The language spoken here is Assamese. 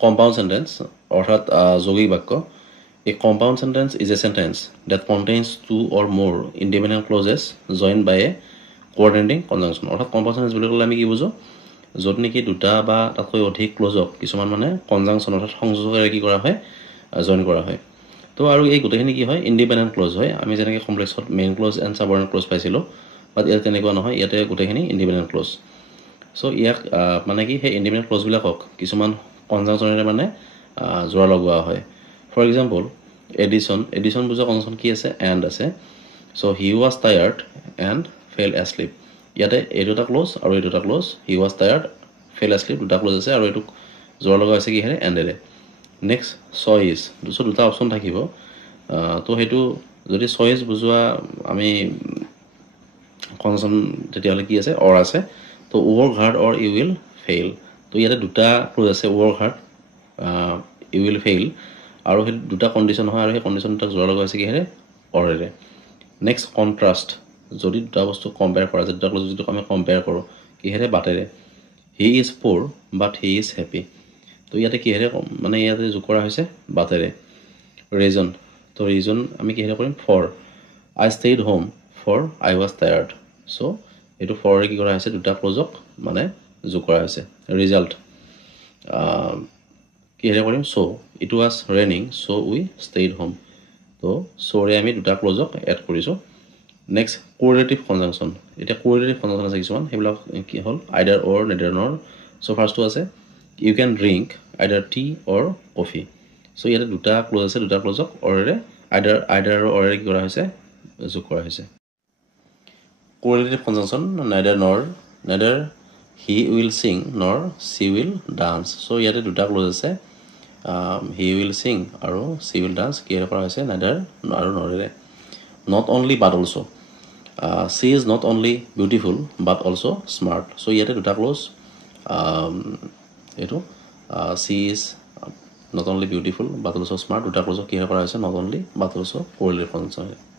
কম্পাউণ্ড সেন্টেন্স অৰ্থাৎ যৌগিক বাক্য A compound sentence is a sentence that contains two or more independent clauses joined by a coordinating conjunction. অৰ্থাৎ compound sentence বুলি ক'লে আমি কি বুজো য'ত নেকি দুটা বা তাতকৈ অধিক ক্লজক কিছুমান মানে কনজাংচন অৰ্থাৎ সংযোজকেৰে কি কৰা হয় জইন কৰা হয় তো আৰু এই গোটেইখিনি কি হয় ইণ্ডিপেণ্ডেণ্ট ক্লজ হয় আমি যেনেকৈ কমপ্লেক্সত মেইন ক্লজ এণ্ড সাবঅৰ্ডিনেট ক্লজ পাইছিলোঁ বাট ইয়াত তেনেকুৱা নহয় ইয়াতে গোটেইখিনি ইণ্ডিপেণ্ডেণ্ট ক্লজ চ' ইয়াক মানে কি সেই ইণ্ডিপেণ্ডেণ্ট ক্লজবিলাকক কিছুমান কনজাংচনেৰে মানে জোৰা লগোৱা হয় ফৰ এক্সাম্পল এডিশ্যন বুজা কনজাংচন কি আছে এণ্ড আছে so' he was tired and fell asleep ইয়াতে এই দুটা ক্লজ আৰু এই দুটা clause he was tired fell asleep দুটা ক্লজ আছে আৰু এইটো জোৰা লগা হৈছে কিহেৰে এণ্ডেৰে নেক্সট চইচ দুটা অপশ্যন থাকিব তো সেইটো যদি চইচ বুজোৱা আমি কনজাংচন তেতিয়াহ'লে কি আছে অৰ আছে তো work hard or you will fail তো ইয়াতে দুটা ক্লজ আছে work hard you will fail আৰু সেই দুটা কণ্ডিশ্যন হয় আৰু সেই কণ্ডিশ্যন দুটাক জোৰা লগা হৈছে কিহেৰে অৰেৰে নেক্সট কণ্ট্ৰাষ্ট যদি দুটা বস্তু কম্পেয়াৰ কৰা যায় দুটা ক্লজ যদি আমি কম্পেয়াৰ কৰোঁ কিহেৰে বাটেৰে he is poor but he is happy তো ইয়াতে কিহেৰে মানে ইয়াতে যোগ কৰা হৈছে বাটেৰে ৰিজন তো ৰিজন আমি কিহেৰে কৰিম for I stayed home for I was tired so' এইটো ফৰৰে কি কৰা হৈছে দুটা ক্লজক মানে যোগ কৰা হৈছে ৰিজাল্ট কিহেৰে কৰিম so' it was raining so' we stayed home তো চ'ৰে আমি দুটা ক্লজক এড কৰিছোঁ নেক্সট কোৰেলেটিভ কনজাংচন এতিয়া কোৰেলেটিভ কনজাংচন আছে কিছুমান সেইবিলাক কি হ'ল আইডাৰ অৰ নেডাৰ নৰ চ' ফাৰ্ষ্টটো আছে ইউ কেন ড্ৰিংক আইডাৰ টি অৰ কফি চ' ইয়াতে দুটা ক্লজ আছে দুটা ক্লজক অৰেৰে আইডাৰ আৰু অৰেৰে কি কৰা হৈছে যোগ কৰা হৈছে কোৰেলেটিভ কনজাংচন নেডাৰ হি উইল ছিং নৰ চি উইল ডান্স চ' ইয়াতে দুটা ক্লজ আছে হি উইল ছিং আৰু চি উইল ডান্স কিহেৰে কৰা হৈছে নেডাৰ আৰু নৰেৰে not only but also' she is not only beautiful but also' smart so' ইয়াতে দুটা ক্লজ এইটো she is not only beautiful but also' smart দুটা ক্লজক কিহেৰে কৰা হৈছে not only but also' correlative conjunction